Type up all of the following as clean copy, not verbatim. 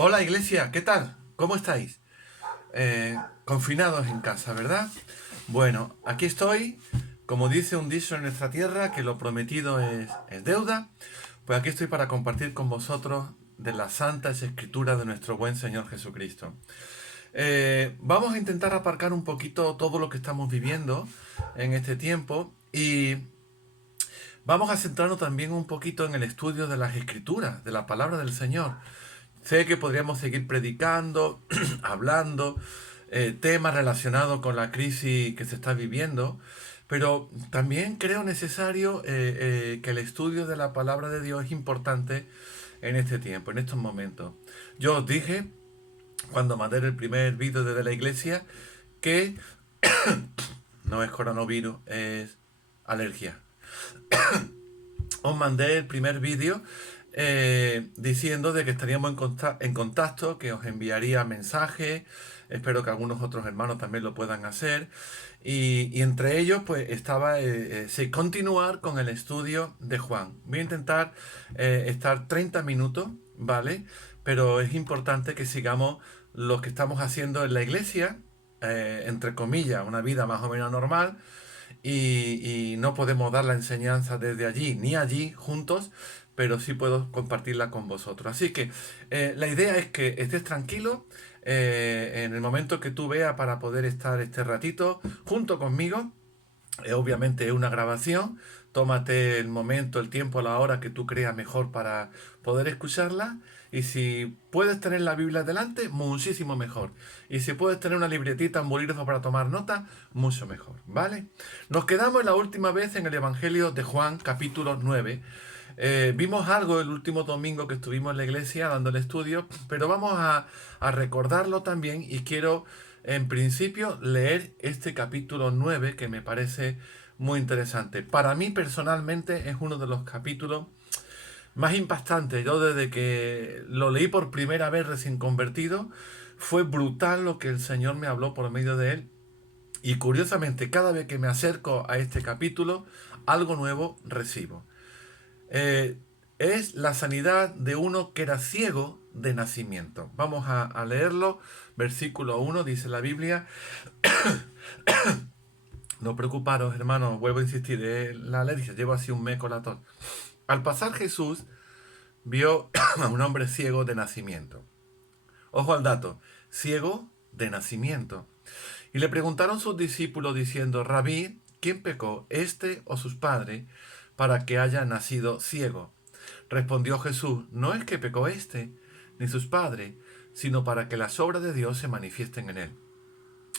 Hola iglesia, ¿qué tal? ¿Cómo estáis? Confinados en casa, ¿verdad? Bueno, aquí estoy, como dice un dicho en nuestra tierra, que lo prometido es deuda, pues aquí estoy para compartir con vosotros de las santas escrituras de nuestro buen Señor Jesucristo. Vamos a intentar aparcar un poquito todo lo que estamos viviendo en este tiempo y vamos a centrarnos también un poquito en el estudio de las escrituras, de la palabra del Señor. Sé que podríamos seguir predicando, hablando, temas relacionados con la crisis que se está viviendo, pero también creo necesario que el estudio de la palabra de Dios es importante en este tiempo, en estos momentos. Yo os dije, cuando mandé el primer vídeo desde la iglesia, que no es coronavirus, es alergia. Os mandé el primer vídeo diciendo de que estaríamos en contacto, que os enviaría mensajes, espero que algunos otros hermanos también lo puedan hacer, y entre ellos pues estaba sí, continuar con el estudio de Juan. Voy a intentar estar 30 minutos, ¿vale? Pero es importante que sigamos lo que estamos haciendo en la iglesia, entre comillas, una vida más o menos normal, y no podemos dar la enseñanza desde allí ni allí juntos, pero sí puedo compartirla con vosotros. Así que la idea es que estés tranquilo en el momento que tú veas para poder estar este ratito junto conmigo. Obviamente es una grabación, tómate el momento, el tiempo, la hora que tú creas mejor para poder escucharla. Y si puedes tener la Biblia delante, muchísimo mejor. Y si puedes tener una libretita, un bolígrafo para tomar nota, mucho mejor, ¿vale? Nos quedamos la última vez en el Evangelio de Juan, capítulo 9. Vimos algo el último domingo que estuvimos en la iglesia dando el estudio, pero vamos a recordarlo también y quiero en principio leer este capítulo 9 que me parece muy interesante. Para mí personalmente es uno de los capítulos más impactantes. Yo desde que lo leí por primera vez recién convertido, fue brutal lo que el Señor me habló por medio de él. Y curiosamente, cada vez que me acerco a este capítulo, algo nuevo recibo. Eh, es la sanidad de uno que era ciego de nacimiento. Vamos a leerlo. Versículo 1 dice la Biblia. No preocuparos, hermanos, vuelvo a insistir, la alergia, llevo así un mes con la tos. Al pasar Jesús vio a un hombre ciego de nacimiento. Ojo al dato, ciego de nacimiento. Y le preguntaron sus discípulos diciendo, Rabí, ¿quién pecó, este o sus padres, para que haya nacido ciego? Respondió Jesús, no es que pecó este, ni sus padres, sino para que las obras de Dios se manifiesten en él.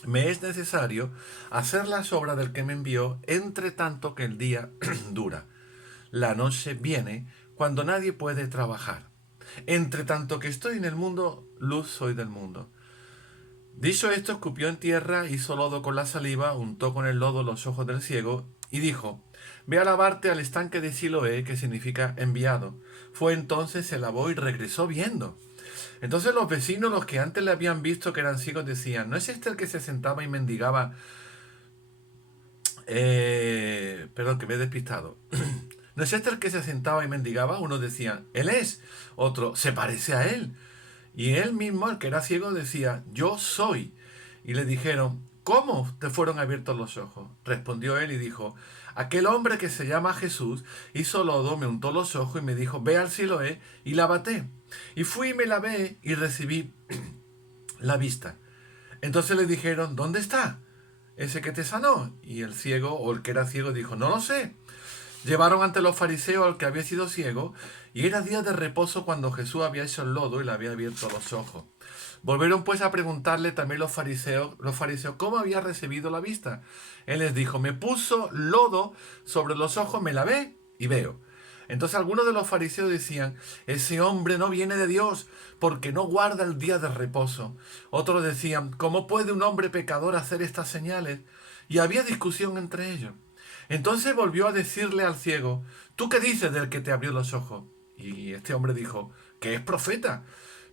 Me es necesario hacer las obras del que me envió, entre tanto que el día dura. La noche viene cuando nadie puede trabajar. Entre tanto que estoy en el mundo, luz soy del mundo. Dicho esto, escupió en tierra, hizo lodo con la saliva, untó con el lodo los ojos del ciego y dijo, ve a lavarte al estanque de Siloé, que significa enviado. Fue entonces, se lavó y regresó viendo. Entonces los vecinos, los que antes le habían visto que eran ciegos, decían, ¿no es este el que se sentaba y mendigaba? Perdón, que me he despistado. ¿No es este el que se sentaba y mendigaba? Uno decía, él es. Otro, se parece a él. Y él mismo, el que era ciego, decía, yo soy. Y le dijeron, ¿cómo te fueron abiertos los ojos? Respondió él y dijo, aquel hombre que se llama Jesús hizo lodo, me untó los ojos y me dijo, ve al Siloé y lávate. Y fui y me lavé y recibí la vista. Entonces le dijeron, ¿dónde está ese que te sanó? Y el ciego, o el que era ciego, dijo, no lo sé. Llevaron ante los fariseos al que había sido ciego, y era día de reposo cuando Jesús había hecho el lodo y le había abierto los ojos. Volvieron pues a preguntarle también los fariseos, ¿cómo había recibido la vista? Él les dijo, me puso lodo sobre los ojos, me lavé y veo. Entonces algunos de los fariseos decían, ese hombre no viene de Dios, porque no guarda el día de reposo. Otros decían, ¿cómo puede un hombre pecador hacer estas señales? Y había discusión entre ellos. Entonces volvió a decirle al ciego, ¿tú qué dices del que te abrió los ojos? Y este hombre dijo, que es profeta.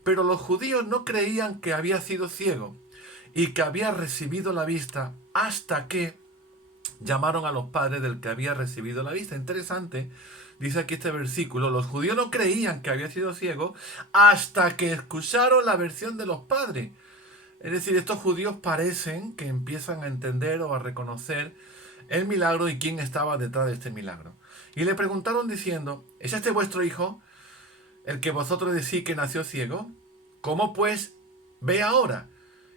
Pero los judíos no creían que había sido ciego y que había recibido la vista hasta que llamaron a los padres del que había recibido la vista. Interesante dice aquí este versículo, los judíos no creían que había sido ciego hasta que escucharon la versión de los padres. Es decir, estos judíos parecen que empiezan a entender o a reconocer el milagro y quién estaba detrás de este milagro. Y le preguntaron diciendo, ¿es este vuestro hijo, el que vosotros decís que nació ciego? ¿Cómo pues ve ahora?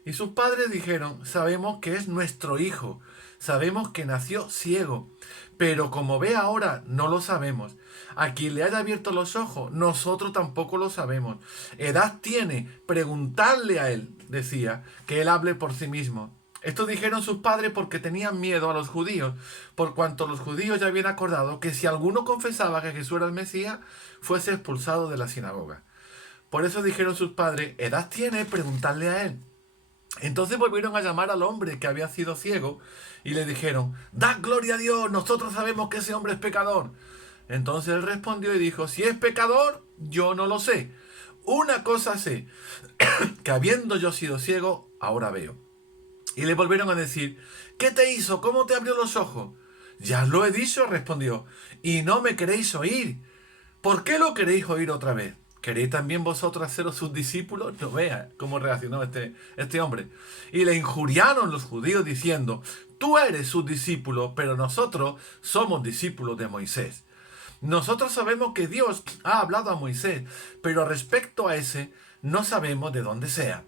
Y sus padres dijeron, sabemos que es nuestro hijo, sabemos que nació ciego, pero como ve ahora no lo sabemos. A quien le haya abierto los ojos, nosotros tampoco lo sabemos. Edad tiene, preguntarle a él, decía, que él hable por sí mismo. Esto dijeron sus padres porque tenían miedo a los judíos, por cuanto los judíos ya habían acordado que si alguno confesaba que Jesús era el Mesías, fuese expulsado de la sinagoga. Por eso dijeron sus padres, edad tiene, preguntarle a él. Entonces volvieron a llamar al hombre que había sido ciego y le dijeron, dad gloria a Dios, nosotros sabemos que ese hombre es pecador. Entonces él respondió y dijo, si es pecador, yo no lo sé. Una cosa sé, que habiendo yo sido ciego, ahora veo. Y le volvieron a decir, ¿qué te hizo? ¿Cómo te abrió los ojos? Ya lo he dicho, respondió, y no me queréis oír. ¿Por qué lo queréis oír otra vez? ¿Queréis también vosotros haceros sus discípulos? No vea cómo reaccionó este hombre. Y le injuriaron los judíos diciendo, tú eres sus discípulo, pero nosotros somos discípulos de Moisés. Nosotros sabemos que Dios ha hablado a Moisés, pero respecto a ese, no sabemos de dónde sea.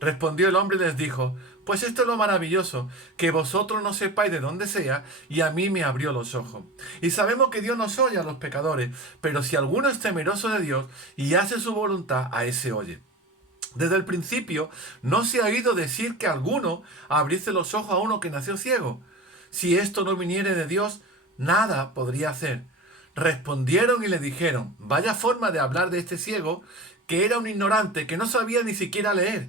Respondió el hombre y les dijo, pues esto es lo maravilloso, que vosotros no sepáis de dónde sea, y a mí me abrió los ojos. Y sabemos que Dios nos oye a los pecadores, pero si alguno es temeroso de Dios y hace su voluntad, a ese oye. Desde el principio no se ha oído decir que alguno abriese los ojos a uno que nació ciego. Si esto no viniere de Dios, nada podría hacer. Respondieron y le dijeron, vaya forma de hablar de este ciego, que era un ignorante, que no sabía ni siquiera leer.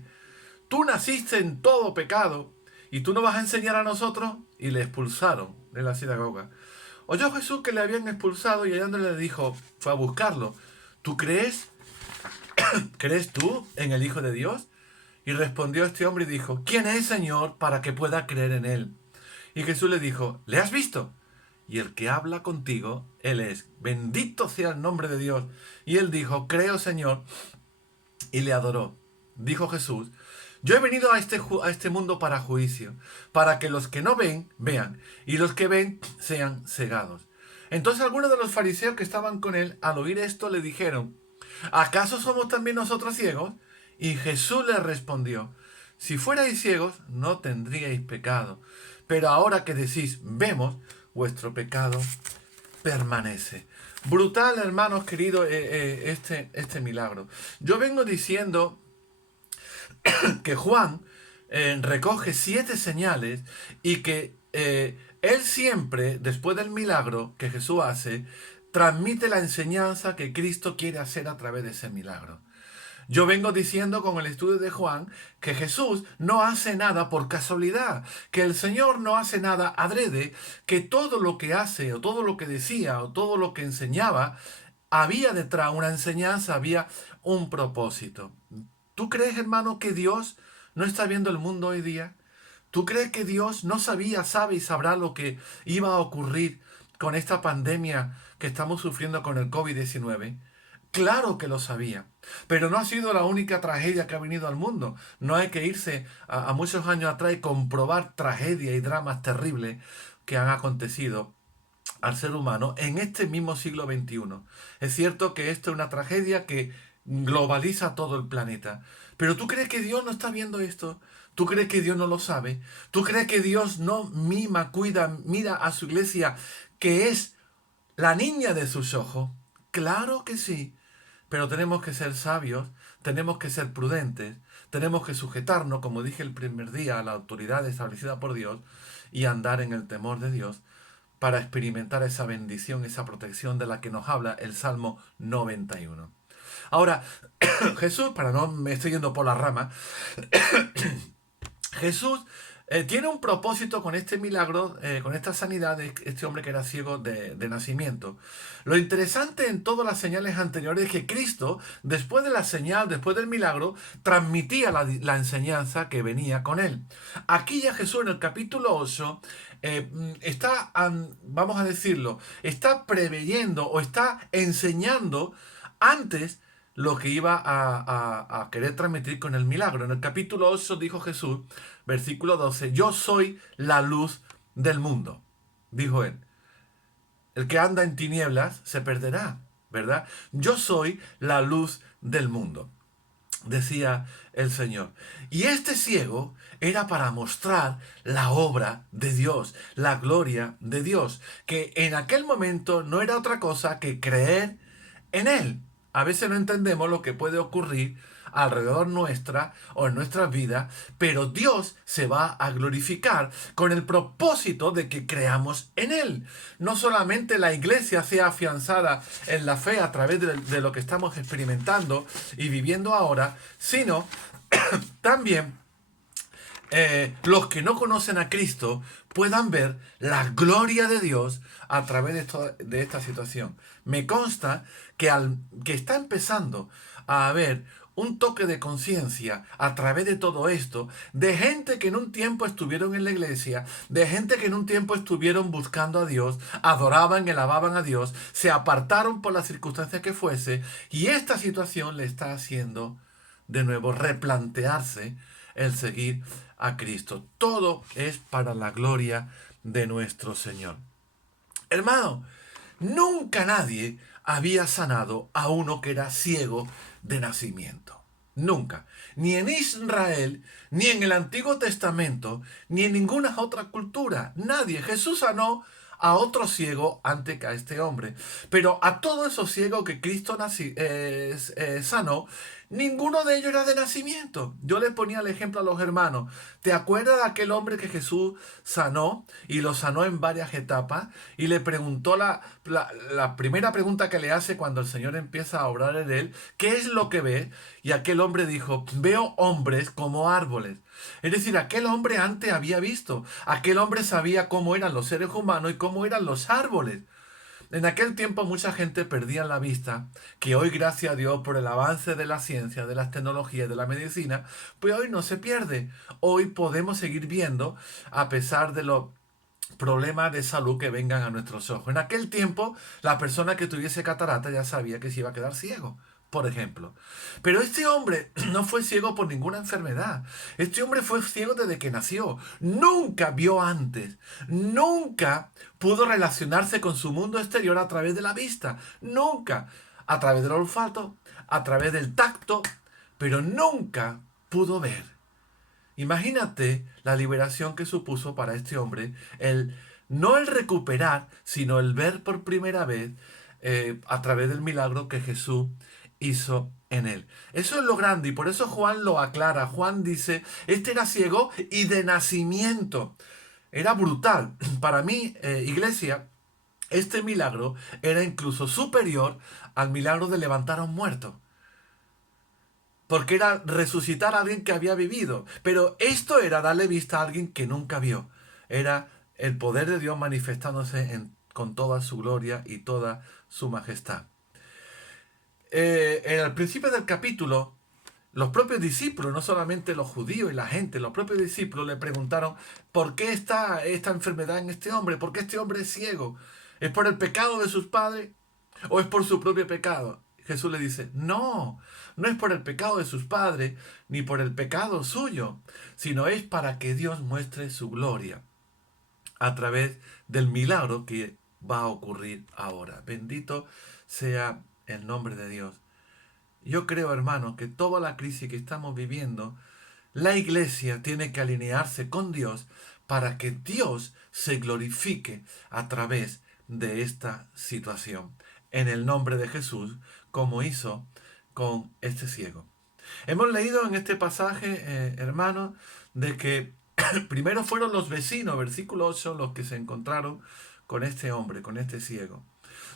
Tú naciste en todo pecado y tú no vas a enseñar a nosotros. Y le expulsaron de la sinagoga. Oyó Jesús que le habían expulsado y hallándole le dijo, fue a buscarlo. ¿Tú crees? ¿Crees tú en el Hijo de Dios? Y respondió este hombre y dijo, ¿quién es, Señor, para que pueda creer en él? Y Jesús le dijo, ¿le has visto? Y el que habla contigo, él es. Bendito sea el nombre de Dios. Y él dijo, creo, Señor, y le adoró. Dijo Jesús, yo he venido a este mundo para juicio, para que los que no ven, vean, y los que ven sean cegados. Entonces algunos de los fariseos que estaban con él, al oír esto, le dijeron, ¿acaso somos también nosotros ciegos? Y Jesús les respondió, si fuerais ciegos, no tendríais pecado, pero ahora que decís, vemos, vuestro pecado permanece. Brutal, hermanos queridos, este milagro. Yo vengo diciendo que Juan recoge 7 señales y que él siempre, después del milagro que Jesús hace, transmite la enseñanza que Cristo quiere hacer a través de ese milagro. Yo vengo diciendo con el estudio de Juan que Jesús no hace nada por casualidad, que el Señor no hace nada adrede, que todo lo que hace o todo lo que decía o todo lo que enseñaba, había detrás una enseñanza, había un propósito. ¿Tú crees, hermano, que Dios no está viendo el mundo hoy día? ¿Tú crees que Dios no sabía, sabe y sabrá lo que iba a ocurrir con esta pandemia que estamos sufriendo con el COVID-19? Claro que lo sabía, pero no ha sido la única tragedia que ha venido al mundo. No hay que irse a muchos años atrás y comprobar tragedias y dramas terribles que han acontecido al ser humano en este mismo siglo XXI. Es cierto que esto es una tragedia que globaliza todo el planeta. Pero ¿tú crees que Dios no está viendo esto? ¿Tú crees que Dios no lo sabe? ¿Tú crees que Dios no mima, cuida, mira a su iglesia, que es la niña de sus ojos? Claro que sí. Pero tenemos que ser sabios, tenemos que ser prudentes, tenemos que sujetarnos, como dije el primer día, a la autoridad establecida por Dios y andar en el temor de Dios para experimentar esa bendición, esa protección de la que nos habla el Salmo 91. Ahora, Jesús, para no me estoy yendo por la rama, Jesús tiene un propósito con este milagro, con esta sanidad de este hombre que era ciego de nacimiento. Lo interesante en todas las señales anteriores es que Cristo, después de la señal, después del milagro, transmitía la enseñanza que venía con él. Aquí ya Jesús en el capítulo 8 está, vamos a decirlo, está preveyendo o está enseñando antes lo que iba a querer transmitir con el milagro. En el capítulo 8 dijo Jesús, versículo 12, yo soy la luz del mundo, dijo él. El que anda en tinieblas se perderá, ¿verdad? Yo soy la luz del mundo, decía el Señor. Y este ciego era para mostrar la obra de Dios, la gloria de Dios, que en aquel momento no era otra cosa que creer en Él. A veces no entendemos lo que puede ocurrir alrededor nuestra o en nuestras vidas, pero Dios se va a glorificar con el propósito de que creamos en Él. No solamente la iglesia sea afianzada en la fe a través de lo que estamos experimentando y viviendo ahora, sino también los que no conocen a Cristo puedan ver la gloria de Dios a través de esta situación. Me consta que está empezando a haber un toque de conciencia a través de todo esto, de gente que en un tiempo estuvieron en la iglesia, de gente que en un tiempo estuvieron buscando a Dios, adoraban y alababan a Dios, se apartaron por las circunstancias que fuese, y esta situación le está haciendo de nuevo replantearse el seguir a Cristo. Todo es para la gloria de nuestro Señor. Hermano, nunca nadie había sanado a uno que era ciego de nacimiento. Nunca. Ni en Israel, ni en el Antiguo Testamento, ni en ninguna otra cultura. Nadie. Jesús sanó a otro ciego antes que a este hombre. Pero a todos esos ciegos que Cristo sanó, ninguno de ellos era de nacimiento. Yo le ponía el ejemplo a los hermanos. ¿Te acuerdas de aquel hombre que Jesús sanó y lo sanó en varias etapas? Y le preguntó la primera pregunta que le hace cuando el Señor empieza a obrar en él, ¿qué es lo que ve? Y aquel hombre dijo, veo hombres como árboles. Es decir, aquel hombre antes había visto, aquel hombre sabía cómo eran los seres humanos y cómo eran los árboles. En aquel tiempo mucha gente perdía la vista, que hoy gracias a Dios por el avance de la ciencia, de las tecnologías, de la medicina, pues hoy no se pierde. Hoy podemos seguir viendo a pesar de los problemas de salud que vengan a nuestros ojos. En aquel tiempo la persona que tuviese catarata ya sabía que se iba a quedar ciego, por ejemplo. Pero este hombre no fue ciego por ninguna enfermedad. Este hombre fue ciego desde que nació. Nunca vio antes. Nunca pudo relacionarse con su mundo exterior a través de la vista. Nunca. A través del olfato, a través del tacto, pero nunca pudo ver. Imagínate la liberación que supuso para este hombre no el recuperar, sino el ver por primera vez a través del milagro que Jesús hizo en él. Eso es lo grande y por eso Juan lo aclara. Juan dice, este era ciego y de nacimiento. Era brutal. Para mí, iglesia, este milagro era incluso superior al milagro de levantar a un muerto. Porque era resucitar a alguien que había vivido. Pero esto era darle vista a alguien que nunca vio. Era el poder de Dios manifestándose con toda su gloria y toda su majestad. En el principio del capítulo, los propios discípulos, no solamente los judíos y la gente, los propios discípulos le preguntaron ¿por qué está esta enfermedad en este hombre? ¿Por qué este hombre es ciego? ¿Es por el pecado de sus padres o es por su propio pecado? Jesús le dice, no es por el pecado de sus padres ni por el pecado suyo, sino es para que Dios muestre su gloria a través del milagro que va a ocurrir ahora. Bendito sea el nombre de Dios. Yo creo, hermano, que toda la crisis que estamos viviendo, la iglesia tiene que alinearse con Dios para que Dios se glorifique a través de esta situación. En el nombre de Jesús, como hizo con este ciego. Hemos leído en este pasaje, hermano, de que primero fueron los vecinos, versículo 8, los que se encontraron con este hombre, con este ciego.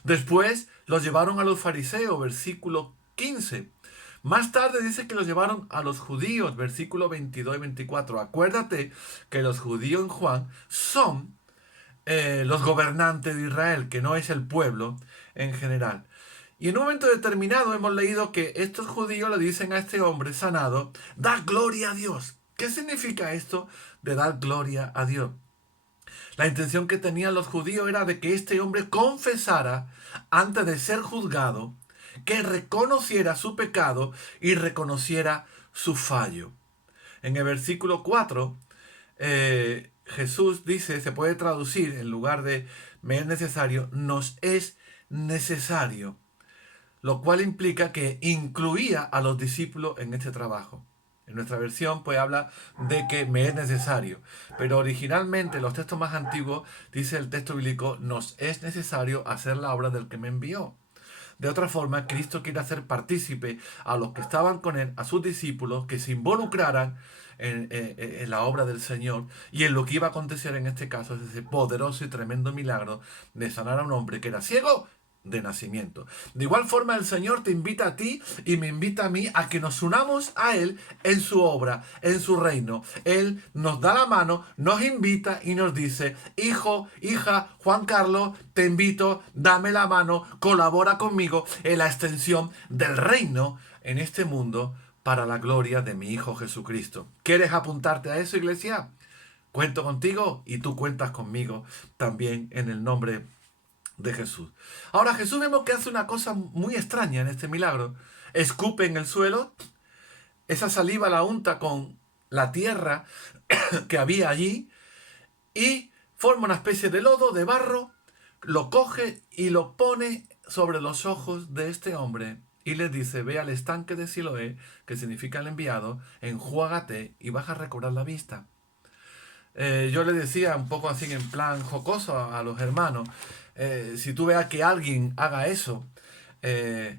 Después los llevaron a los fariseos, versículo 15. Más tarde dice que los llevaron a los judíos, versículos 22 y 24. Acuérdate que los judíos en Juan son los gobernantes de Israel, que no es el pueblo en general. Y en un momento determinado hemos leído que estos judíos le dicen a este hombre sanado, da gloria a Dios. ¿Qué significa esto de dar gloria a Dios? La intención que tenían los judíos era de que este hombre confesara antes de ser juzgado, que reconociera su pecado y reconociera su fallo. En el versículo 4, Jesús dice, se puede traducir en lugar de me es necesario, nos es necesario, lo cual implica que incluía a los discípulos en este trabajo. En nuestra versión pues habla de que me es necesario, pero originalmente los textos más antiguos dice el texto bíblico nos es necesario hacer la obra del que me envió. De otra forma, Cristo quiere hacer partícipe a los que estaban con él, a sus discípulos, que se involucraran en la obra del Señor y en lo que iba a acontecer en este caso, es ese poderoso y tremendo milagro de sanar a un hombre que era ciego de nacimiento. De igual forma, el Señor te invita a ti y me invita a mí a que nos unamos a Él en su obra, en su reino. Él nos da la mano, nos invita y nos dice, hijo, hija, Juan Carlos, te invito, dame la mano, colabora conmigo en la extensión del reino en este mundo para la gloria de mi Hijo Jesucristo. ¿Quieres apuntarte a eso, iglesia? Cuento contigo y tú cuentas conmigo también en el nombre de Jesús. Ahora Jesús vemos que hace una cosa muy extraña en este milagro. Escupe en el suelo, esa saliva la unta con la tierra que había allí y forma una especie de lodo, de barro, lo coge y lo pone sobre los ojos de este hombre y le dice, ve al estanque de Siloé, que significa el enviado, enjuágate y vas a recobrar la vista. Yo le decía un poco así en plan jocoso a los hermanos, si tú veas que alguien haga eso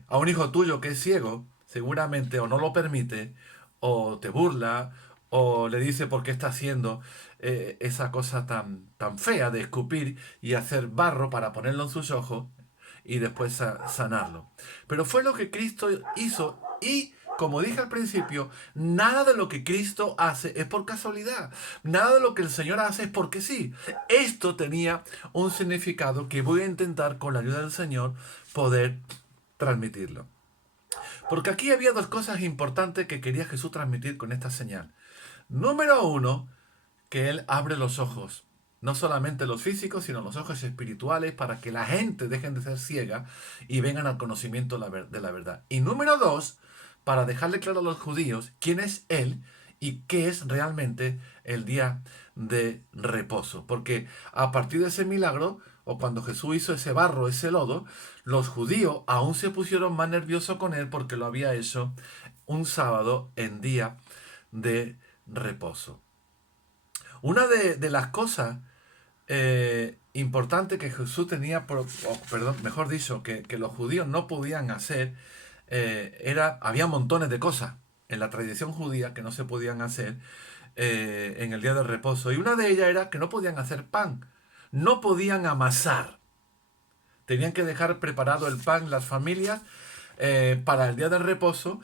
a un hijo tuyo que es ciego, seguramente o no lo permite, o te burla, o le dice por qué está haciendo esa cosa tan fea de escupir y hacer barro para ponerlo en sus ojos y después sanarlo. Pero fue lo que Cristo hizo y, como dije al principio, nada de lo que Cristo hace es por casualidad. Nada de lo que el Señor hace es porque sí. Esto tenía un significado que voy a intentar, con la ayuda del Señor, poder transmitirlo. Porque aquí había dos cosas importantes que quería Jesús transmitir con esta señal. Número uno, que Él abre los ojos. No solamente los físicos, sino los ojos espirituales para que la gente dejen de ser ciega y vengan al conocimiento de la verdad. Y número dos, para dejarle claro a los judíos quién es Él y qué es realmente el día de reposo. Porque a partir de ese milagro, o cuando Jesús hizo ese barro, ese lodo, los judíos aún se pusieron más nerviosos con Él porque lo había hecho un sábado en día de reposo. Una de las cosas importantes que Jesús tenía, mejor dicho, que los judíos no podían hacer, había montones de cosas en la tradición judía que no se podían hacer en el día de reposo. Y una de ellas era que no podían hacer pan, no podían amasar. Tenían que dejar preparado el pan las familias para el día de reposo,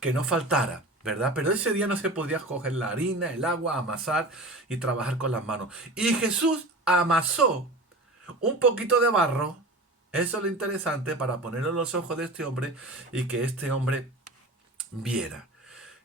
que no faltara, ¿verdad? Pero ese día no se podía coger la harina, el agua, amasar y trabajar con las manos. Y Jesús amasó un poquito de barro, eso es lo interesante, para ponerlo en los ojos de este hombre y que este hombre viera.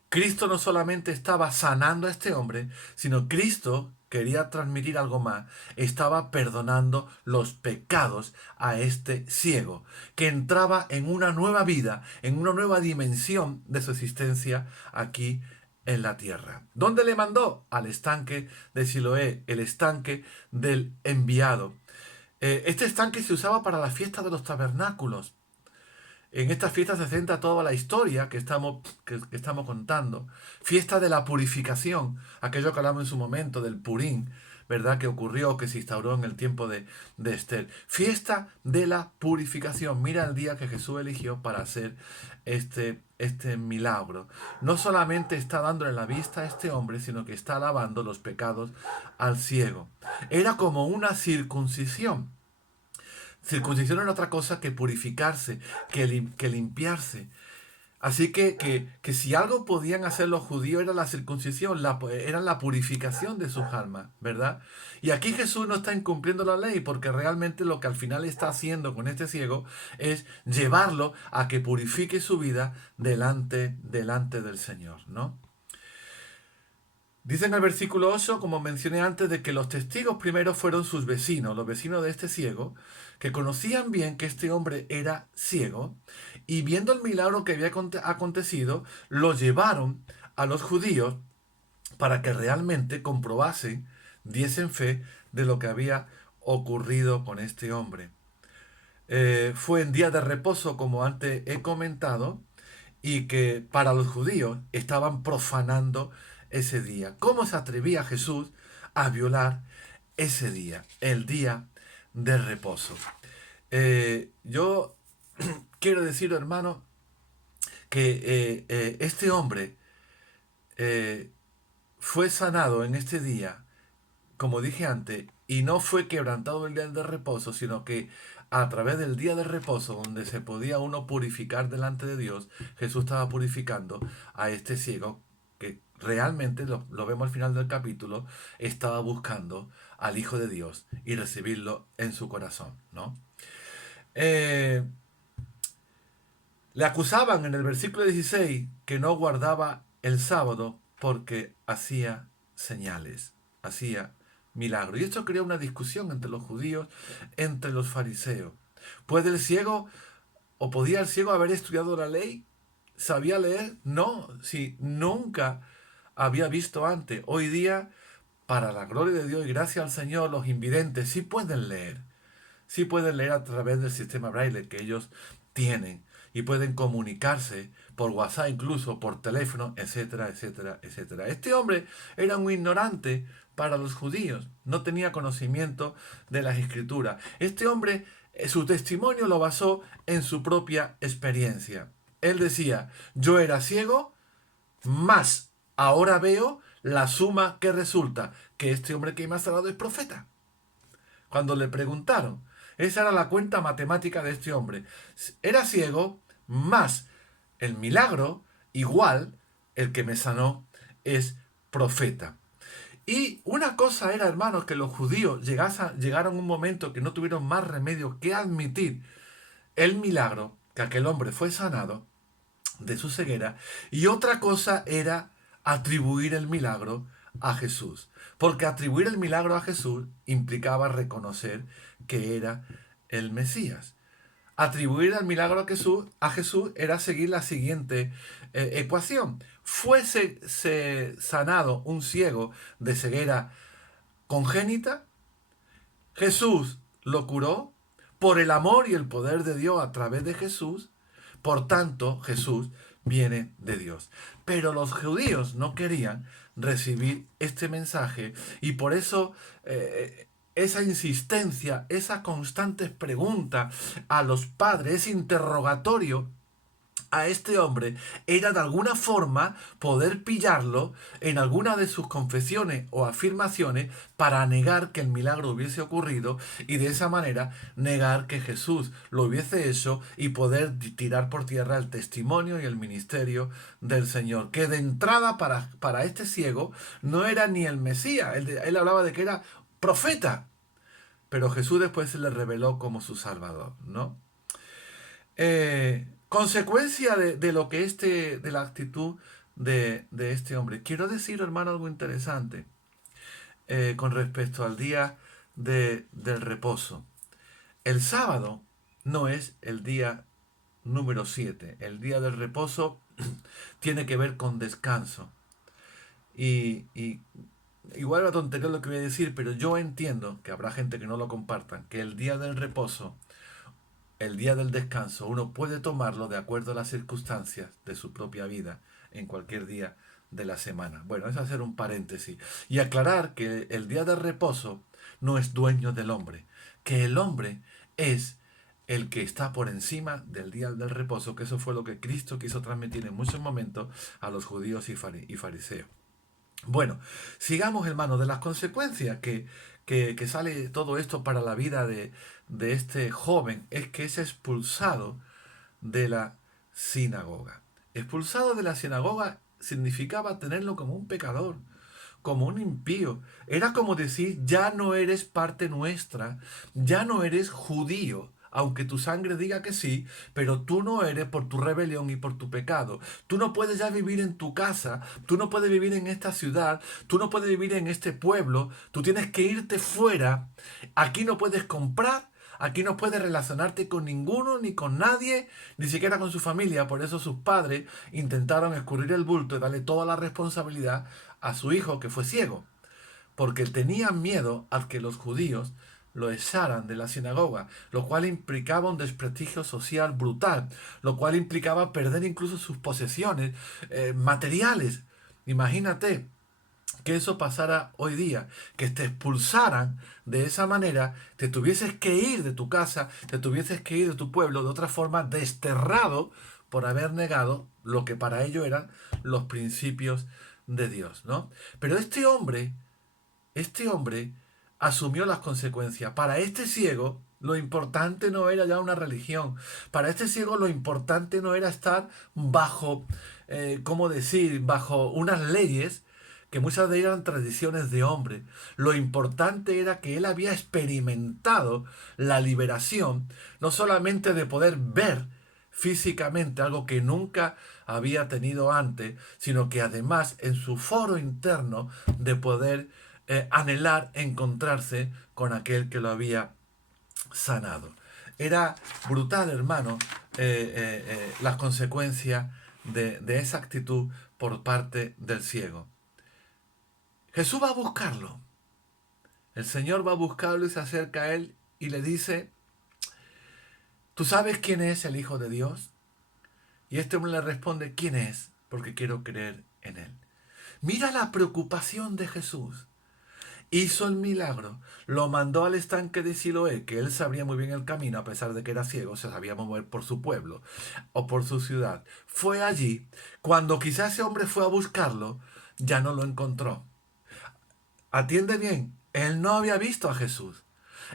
Cristo no solamente estaba sanando a este hombre, sino Cristo quería transmitir algo más. Estaba perdonando los pecados a este ciego, que entraba en una nueva vida, en una nueva dimensión de su existencia aquí en la tierra. ¿Dónde le mandó? Al estanque de Siloé, el estanque del enviado. Este estanque se usaba para la fiesta de los tabernáculos. En esta fiesta se centra toda la historia que estamos contando. Fiesta de la purificación, aquello que hablamos en su momento del Purín, ¿verdad? Que ocurrió, que se instauró en el tiempo de Esther. Fiesta de la purificación. Mira el día que Jesús eligió para hacer este milagro. No solamente está dándole la vista a este hombre, sino que está lavando los pecados al ciego. Era como una circuncisión. Circuncisión era otra cosa que purificarse, que limpiarse. Así que si algo podían hacer los judíos era la circuncisión, era la purificación de sus almas, ¿verdad? Y aquí Jesús no está incumpliendo la ley, porque realmente lo que al final está haciendo con este ciego es llevarlo a que purifique su vida delante del Señor, ¿no? Dice en el versículo 8, como mencioné antes, de que los testigos primeros fueron sus vecinos, los vecinos de este ciego, que conocían bien que este hombre era ciego, y viendo el milagro que había acontecido, lo llevaron a los judíos para que realmente comprobasen, diesen fe de lo que había ocurrido con este hombre. Fue en día de reposo, como antes he comentado, y que para los judíos estaban profanando ese día. ¿Cómo se atrevía Jesús a violar ese día, el día de reposo? Yo quiero decir, hermano, que este hombre eh, fue sanado en este día, como dije antes, y no fue quebrantado el día de reposo, sino que a través del día de reposo, donde se podía uno purificar delante de Dios, Jesús estaba purificando a este ciego que realmente, lo vemos al final del capítulo, estaba buscando al Hijo de Dios y recibirlo en su corazón, ¿no? Eh, Le acusaban en el versículo 16 que no guardaba el sábado porque hacía señales, hacía milagros. Y esto crea una discusión entre los judíos, entre los fariseos. ¿Puede el ciego o podía el ciego haber estudiado la ley? ¿Sabía leer? No, si nunca había visto antes. Hoy día, para la gloria de Dios y gracias al Señor, los invidentes sí pueden leer. Sí pueden leer a través del sistema braille que ellos tienen y pueden comunicarse por WhatsApp, incluso por teléfono, etcétera, etcétera, etcétera. Este hombre era un ignorante para los judíos, no tenía conocimiento de las escrituras. Este hombre, su testimonio lo basó en su propia experiencia. Él decía, yo era ciego, mas ahora veo la suma que resulta, que este hombre que me ha salvado es profeta. Cuando le preguntaron, esa era la cuenta matemática de este hombre. Era ciego, más el milagro, igual el que me sanó, es profeta. Y una cosa era, hermanos, que los judíos llegaron a un momento que no tuvieron más remedio que admitir el milagro, que aquel hombre fue sanado de su ceguera, y otra cosa era atribuir el milagro a Jesús. Porque atribuir el milagro a Jesús implicaba reconocer que era el Mesías. Atribuir el milagro a Jesús era seguir la siguiente ecuación. Fuese sanado un ciego de ceguera congénita, Jesús lo curó por el amor y el poder de Dios a través de Jesús. Por tanto, Jesús viene de Dios. Pero los judíos no querían recibir este mensaje y por eso esa insistencia, esa constante pregunta a los padres, ese interrogatorio a este hombre era de alguna forma poder pillarlo en alguna de sus confesiones o afirmaciones para negar que el milagro hubiese ocurrido y de esa manera negar que Jesús lo hubiese hecho y poder tirar por tierra el testimonio y el ministerio del Señor, que de entrada para este ciego no era ni el Mesías, él hablaba de que era profeta, pero Jesús después se le reveló como su Salvador, ¿no? Consecuencia de lo que de la actitud de este hombre. Quiero decir, hermano, algo interesante con respecto al día del reposo. El sábado no es el día número 7. El día del reposo tiene que ver con descanso. Y igual la tontería lo que voy a decir, pero yo entiendo que habrá gente que no lo compartan, que el día del reposo, el día del descanso, uno puede tomarlo de acuerdo a las circunstancias de su propia vida en cualquier día de la semana. Bueno, es hacer un paréntesis y aclarar que el día de reposo no es dueño del hombre, que el hombre es el que está por encima del día del reposo, que eso fue lo que Cristo quiso transmitir en muchos momentos a los judíos y fariseos. Bueno, sigamos, hermano, de las consecuencias que sale todo esto para la vida de este joven, es que es expulsado de la sinagoga. Expulsado de la sinagoga significaba tenerlo como un pecador, como un impío. Era como decir, ya no eres parte nuestra, ya no eres judío. Aunque tu sangre diga que sí, pero tú no eres por tu rebelión y por tu pecado. Tú no puedes ya vivir en tu casa, tú no puedes vivir en esta ciudad, tú no puedes vivir en este pueblo, tú tienes que irte fuera. Aquí no puedes comprar, aquí no puedes relacionarte con ninguno, ni con nadie, ni siquiera con su familia. Por eso sus padres intentaron escurrir el bulto y darle toda la responsabilidad a su hijo que fue ciego, porque tenían miedo a que los judíos lo echaran de la sinagoga, lo cual implicaba un desprestigio social brutal, lo cual implicaba perder incluso sus posesiones materiales. Imagínate que eso pasara hoy día, que te expulsaran de esa manera, te tuvieses que ir de tu casa, te tuvieses que ir de tu pueblo, de otra forma desterrado por haber negado lo que para ello eran los principios de Dios, ¿no? Pero este hombre asumió las consecuencias. Para este ciego, lo importante no era ya una religión. Para este ciego, lo importante no era estar bajo, ¿cómo decir?, bajo unas leyes que muchas de ellas eran tradiciones de hombre. Lo importante era que él había experimentado la liberación, no solamente de poder ver físicamente, algo que nunca había tenido antes, sino que además en su foro interno de poder anhelar encontrarse con aquel que lo había sanado. Era brutal, hermano, las consecuencias de esa actitud por parte del ciego. Jesús va a buscarlo. El Señor va a buscarlo y se acerca a él y le dice, ¿tú sabes quién es el Hijo de Dios? Y este hombre le responde, ¿quién es? Porque quiero creer en él. Mira la preocupación de Jesús. Hizo el milagro, lo mandó al estanque de Siloé, que él sabría muy bien el camino, a pesar de que era ciego, se sabía mover por su pueblo o por su ciudad. Fue allí, cuando quizás ese hombre fue a buscarlo, ya no lo encontró. Atiende bien, él no había visto a Jesús.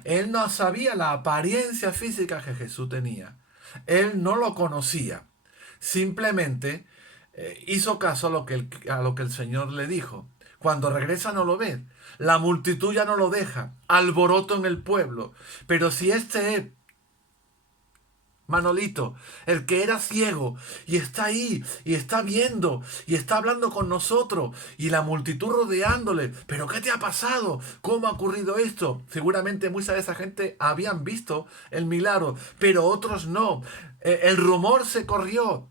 Él no sabía la apariencia física que Jesús tenía. Él no lo conocía. Simplemente hizo caso a lo que el Señor le dijo. Cuando regresa no lo ve. La multitud ya no lo deja. Alboroto en el pueblo. Pero si este es Manolito, el que era ciego, y está ahí, y está viendo, y está hablando con nosotros, y la multitud rodeándole, ¿pero qué te ha pasado? ¿Cómo ha ocurrido esto? Seguramente mucha de esa gente habían visto el milagro, pero otros no. El rumor se corrió.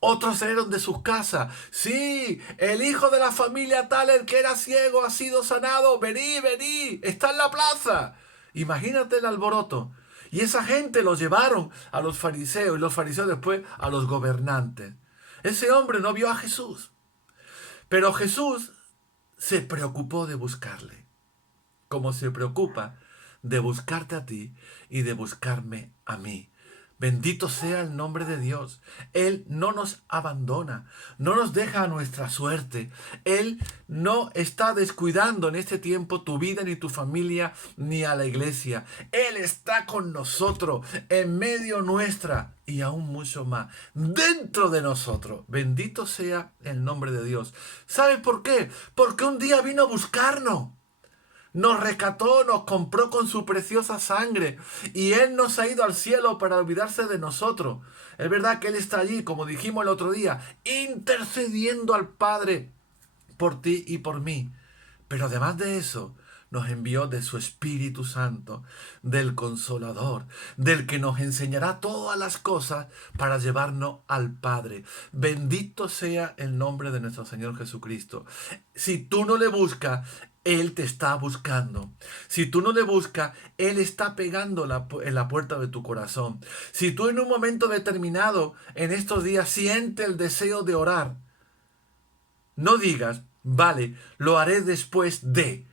Otros salieron de sus casas. Sí, el hijo de la familia tal, el que era ciego, ha sido sanado. Vení, vení, está en la plaza. Imagínate el alboroto. Y esa gente los llevaron a los fariseos y los fariseos después a los gobernantes. Ese hombre no vio a Jesús. Pero Jesús se preocupó de buscarle. Como se preocupa de buscarte a ti y de buscarme a mí. Bendito sea el nombre de Dios. Él no nos abandona, no nos deja a nuestra suerte. Él no está descuidando en este tiempo tu vida, ni tu familia, ni a la iglesia. Él está con nosotros, en medio nuestra y aún mucho más, dentro de nosotros. Bendito sea el nombre de Dios. ¿Sabes por qué? Porque un día vino a buscarnos. Nos rescató, nos compró con su preciosa sangre y Él nos ha ido al cielo para olvidarse de nosotros. Es verdad que Él está allí, como dijimos el otro día, intercediendo al Padre por ti y por mí. Pero además de eso, nos envió de su Espíritu Santo, del Consolador, del que nos enseñará todas las cosas para llevarnos al Padre. Bendito sea el nombre de nuestro Señor Jesucristo. Si tú no le buscas, Él te está buscando. Si tú no le buscas, Él está pegando en la puerta de tu corazón. Si tú en un momento determinado, en estos días, sientes el deseo de orar, no digas, vale, lo haré después de.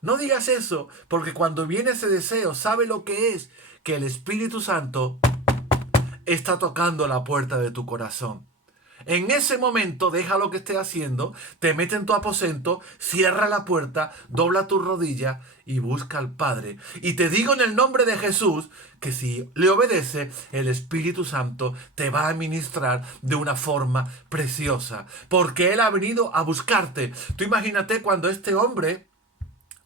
No digas eso, porque cuando viene ese deseo, ¿sabe lo que es? Que el Espíritu Santo está tocando la puerta de tu corazón. En ese momento deja lo que estés haciendo, te mete en tu aposento, cierra la puerta, dobla tus rodillas y busca al Padre. Y te digo en el nombre de Jesús que si le obedece, el Espíritu Santo te va a ministrar de una forma preciosa. Porque Él ha venido a buscarte. Tú imagínate cuando este hombre,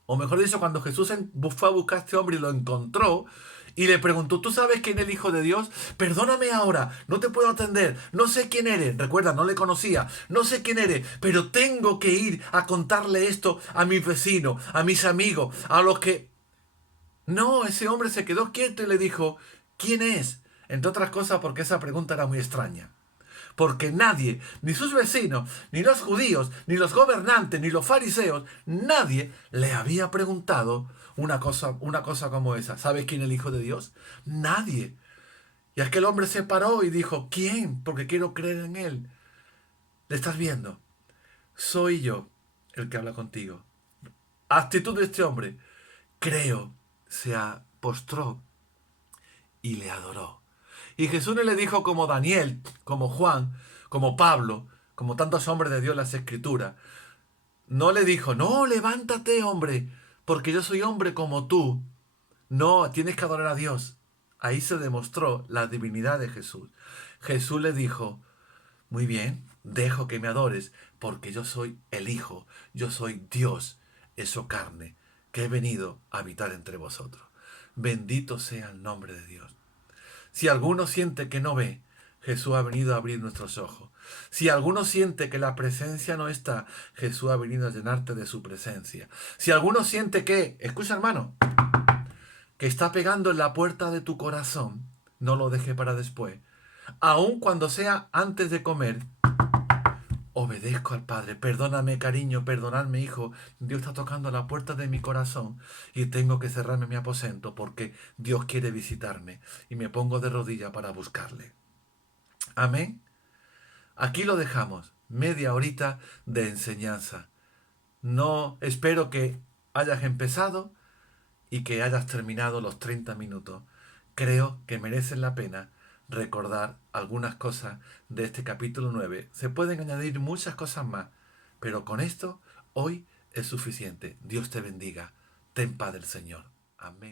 o mejor dicho, cuando Jesús fue a buscar a este hombre y lo encontró, y le preguntó, ¿tú sabes quién es el Hijo de Dios? Perdóname ahora, no te puedo atender, no sé quién eres. Recuerda, no le conocía, no sé quién eres, pero tengo que ir a contarle esto a mis vecinos, a mis amigos, a los que... No, ese hombre se quedó quieto y le dijo, ¿quién es? Entre otras cosas porque esa pregunta era muy extraña. Porque nadie, ni sus vecinos, ni los judíos, ni los gobernantes, ni los fariseos, nadie le había preguntado una cosa como esa. ¿Sabes quién es el Hijo de Dios? Nadie. Y aquel hombre se paró y dijo, ¿quién? Porque quiero creer en él. ¿Le estás viendo? Soy yo el que habla contigo. Actitud de este hombre. Creo, se postró y le adoró. Y Jesús no le dijo como Daniel, como Juan, como Pablo, como tantos hombres de Dios en las Escrituras. No le dijo, no, levántate, hombre, porque yo soy hombre como tú. No, tienes que adorar a Dios. Ahí se demostró la divinidad de Jesús. Jesús le dijo, muy bien, dejo que me adores, porque yo soy el Hijo, yo soy Dios, hecho carne, que he venido a habitar entre vosotros. Bendito sea el nombre de Dios. Si alguno siente que no ve, Jesús ha venido a abrir nuestros ojos. Si alguno siente que la presencia no está, Jesús ha venido a llenarte de su presencia. Si alguno siente que, escucha hermano, que está pegando en la puerta de tu corazón, no lo deje para después. Aun cuando sea antes de comer, obedezco al Padre. Perdóname, cariño, perdonadme, hijo. Dios está tocando la puerta de mi corazón y tengo que cerrarme mi aposento porque Dios quiere visitarme y me pongo de rodillas para buscarle. Amén. Aquí lo dejamos. Media horita de enseñanza. No espero que hayas empezado y que hayas terminado los 30 minutos. Creo que merecen la pena recordar algunas cosas de este capítulo 9. Se pueden añadir muchas cosas más, pero con esto hoy es suficiente. Dios te bendiga. Ten paz del Señor. Amén.